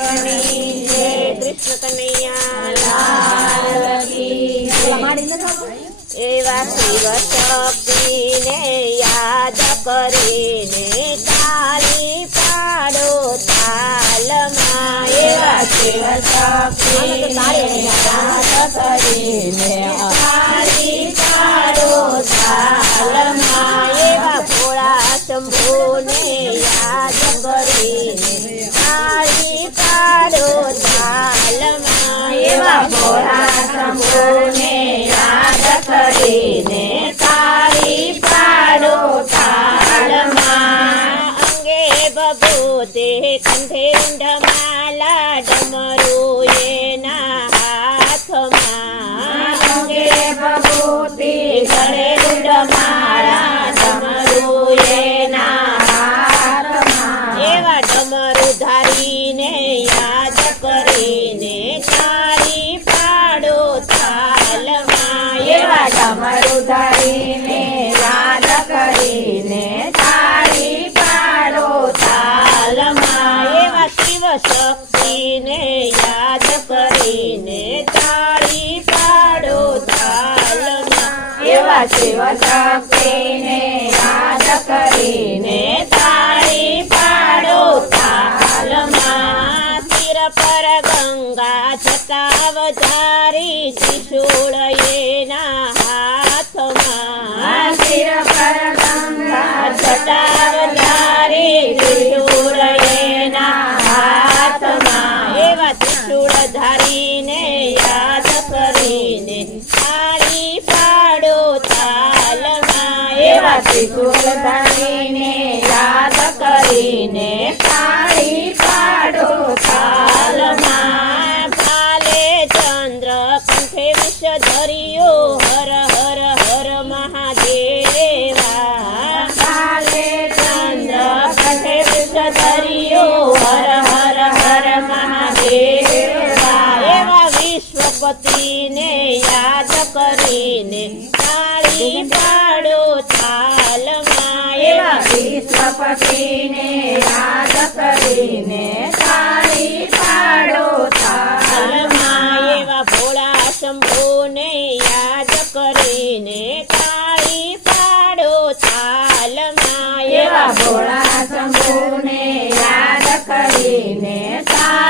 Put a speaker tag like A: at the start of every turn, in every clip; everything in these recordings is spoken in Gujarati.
A: કૃષ્ણ કનૈયા એવા શિવ યાદ કરીને તાલી પાડો તાલમાં
B: એવા શિવ શક્તિને યાદ કરીને
A: તાલમાં એવા અંગે બબૂતે કંઠે ઊંઢમાલા ડમરું એના હાથમાં
B: અંગે બબૂતી રૂડમાળા
A: શક્તિને યાદ કરીને તાળી પાડો તાલમાં
B: એવા સેવા શક્તિને યાદ કરીને તાળી પાડો તાલમાં
A: તીર પર ગંગા છતાં વધારી ત્રિશૂળ એના હાથમાં.
B: તીર પર ગંગા જટાવતારી ત્રિશૂળ
A: એવા ત્રિશૂળ યાદ કરીને તાળી પાડો તાલમાં કાલે ચંદ્ર કંઠે વિષ ધર્યો હર હર હર મહાદેવા.
B: કાલે ચંદ્ર કંઠે વિષ ધર્યો હર હર હર મહાદેવા.
A: એવા વિશ્વપતિને યાદ કરીને તાળી પાડો તાલમાં
B: એવા વિશ્વપતિને યાદ કરીને તાળી પાડો તાલમાં
A: એવા ભોળા શંભુને યાદ કરીને તાળી પાડો તાલમાં
B: એવા ભોળા શંભુને યાદ કરીને તાળી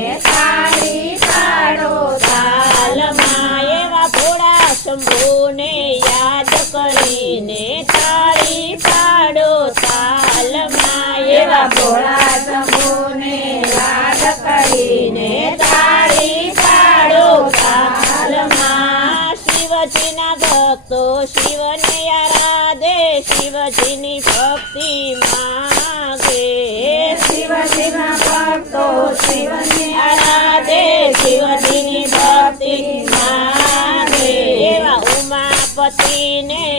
A: એવા ભોળા શંભુને યાદ કરીને તાળી પાડો તાલમાં શિવજીના ભક્તો શિવને આરાધે શિવજીની ભક્તિ માગે
B: શિવજીના ભક્તો શિવને
A: આરાધે શિવજીની ભક્તિ માગે એવા ઉમાપતિને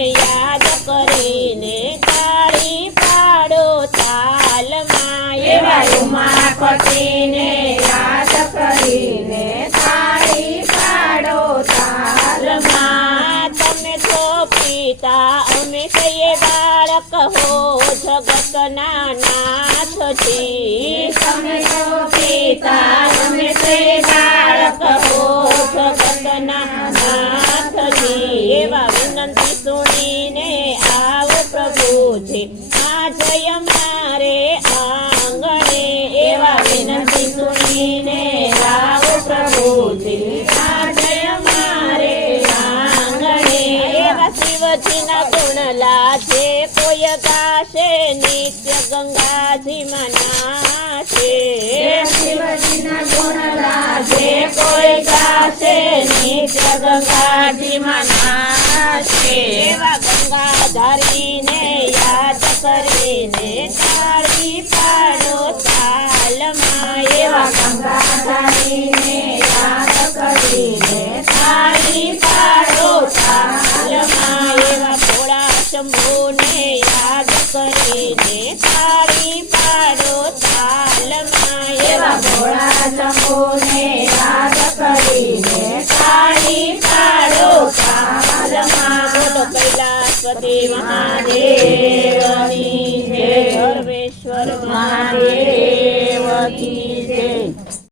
B: એવા ઉમાપતિને યાદ કરીને તાળી પાડો તાલમાં.
A: તમે તો પિતા અમે કહીએ બાળક હો જગતના નાથ છી
B: તમે તો પિતા અમે તે બાળક હો
A: જગતના નાથ છી એવા વિનંતી સુણીને આવો પ્રભુજી. આ જય મારે કોઈ ગાશે નિત્ય ગંગાજી મનાશે.
B: શિવજીના ગુણ લાગે કોઈ ગાશે નિત્ય ગંગાજી મનાશે.
A: એવા ગંગાધારીને યાદ કરીને તાળી પાડો તાલમાં. એવા એવા ગંગાધરીને કરીને તાળી પાડો તાલમાં
B: એવા ભોળા શંભુને યાદ કરીને તાળી પાડો તાલમાં બોલો કૈલાસપતિ મહાદેવ.